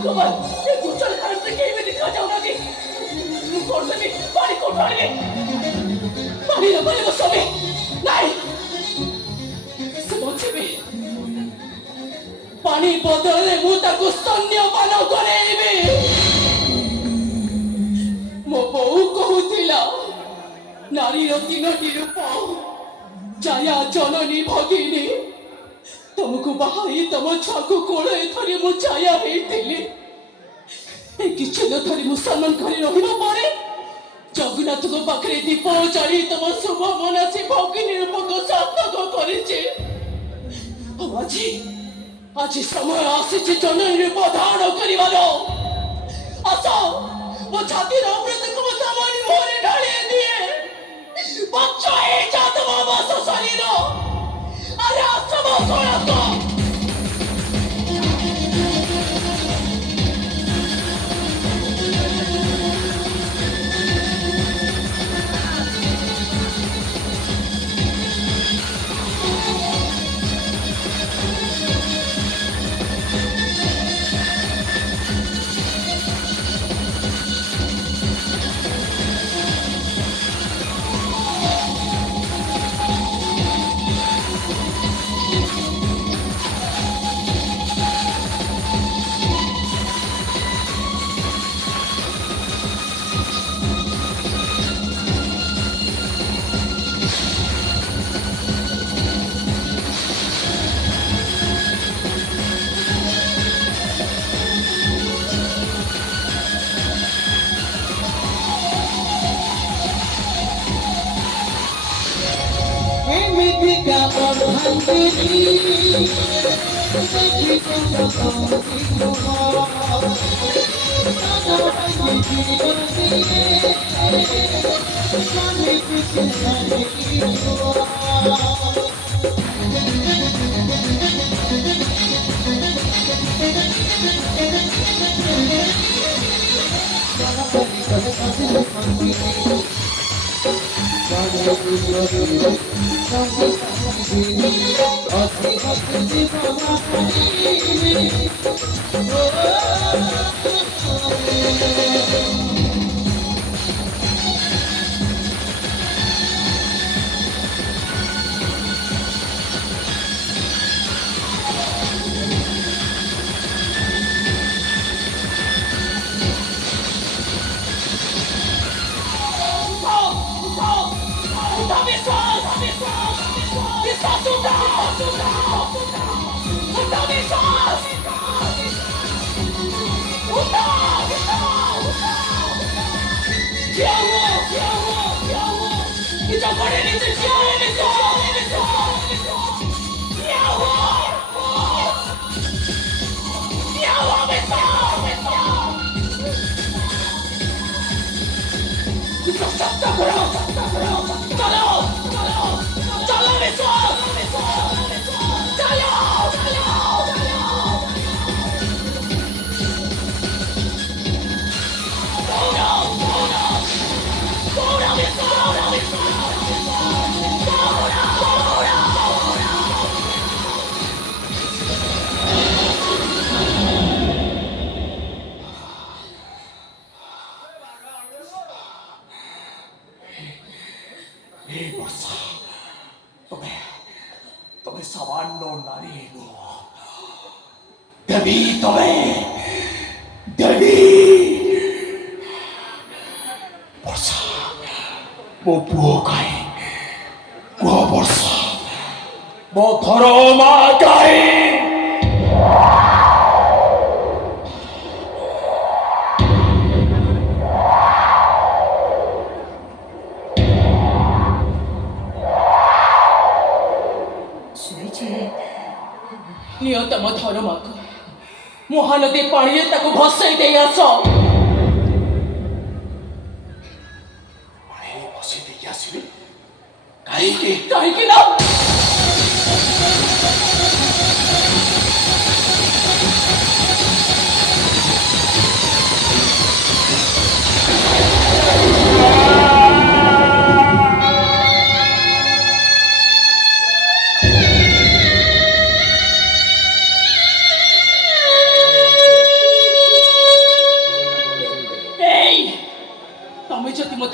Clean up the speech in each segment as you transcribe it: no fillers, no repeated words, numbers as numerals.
ভগবান এই গোচর কাল থেকে এমনি দেখা যাও নাকি করবে পানি কোঠারে পানি না বলে বসবে নাই সমঝবে পানি বদলে ମୁଁ ତାକୁ ସ୍ତନ୍ୟପାନ କରେଇବି ମୋ ବୋଉ କହୁଥିଲା ନାରୀର ତିନୋଟି ରୂପ ଜାୟା ଜନନୀ ଭଗିନୀ ତମକୁ ବାହାଇ ତମ ଛୁଆକୁ କୋଳରେ ଧରି ମୁଁ ଜାୟା ହେଇଥିଲି କିଛି ନ ଧରି ମୁସଲମାନ ଘରେ ରହିବା ପରେ ଜଗନ୍ନାଥଙ୍କ ପାଖରେ ଦୀପ ଜାଳି ତମ ଶୁଭ ମନାସୀ ଭଗିନୀ ରୂପକୁ ସାର୍ଥକ କରିଛି ଆଜି ଆଜି ସମୟ ଆସିଛି ଜନନୀ ରୂପ ଧାରଣ କରିବାର ଆସ ମୋ ଛାତିର ଅମୃତକୁ ମୁଁ ତମରି ମୁହଁରେ ଢାଳି ଦିଏ ବଚ୍ଚ ହେଇଯା ତମ ବାସ ଶରୀର ଆରେ ଆସ ମୋ ସଳକ দেবী তবে দেবী ବର୍ଷା ମୋ ପୁଅ କାହିଁ କୁହ ବର୍ଷା ମୋ ଘର ମା କାହିଁ ନିଅ ତମ ଧର୍ମକୁ ମହାନଦୀ ପାଣିରେ ତାକୁ ଭସେଇ ଦେଇ ଆସ ପାଣିରେ ଭସେଇ ଦେଇକି ଆସିବି କାହିଁକି କାହିଁକି ନା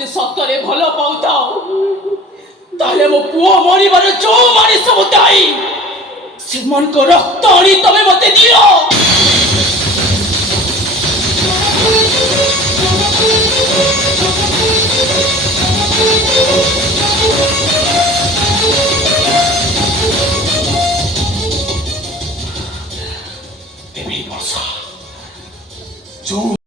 ଯଦି ସତରେ ଭଲ ପାଉଥାଅ ତାହେଲେ ମୋ ପୁଅ ମରିବାର ଯୋଉମାନେ ସବୁ ଦାୟୀ ସେମାନଙ୍କ ରକ୍ତ ଆଣି ତମେ ମତେ ଦିଅ। ଦେବୀ ବର୍ଷା ଯୋଉ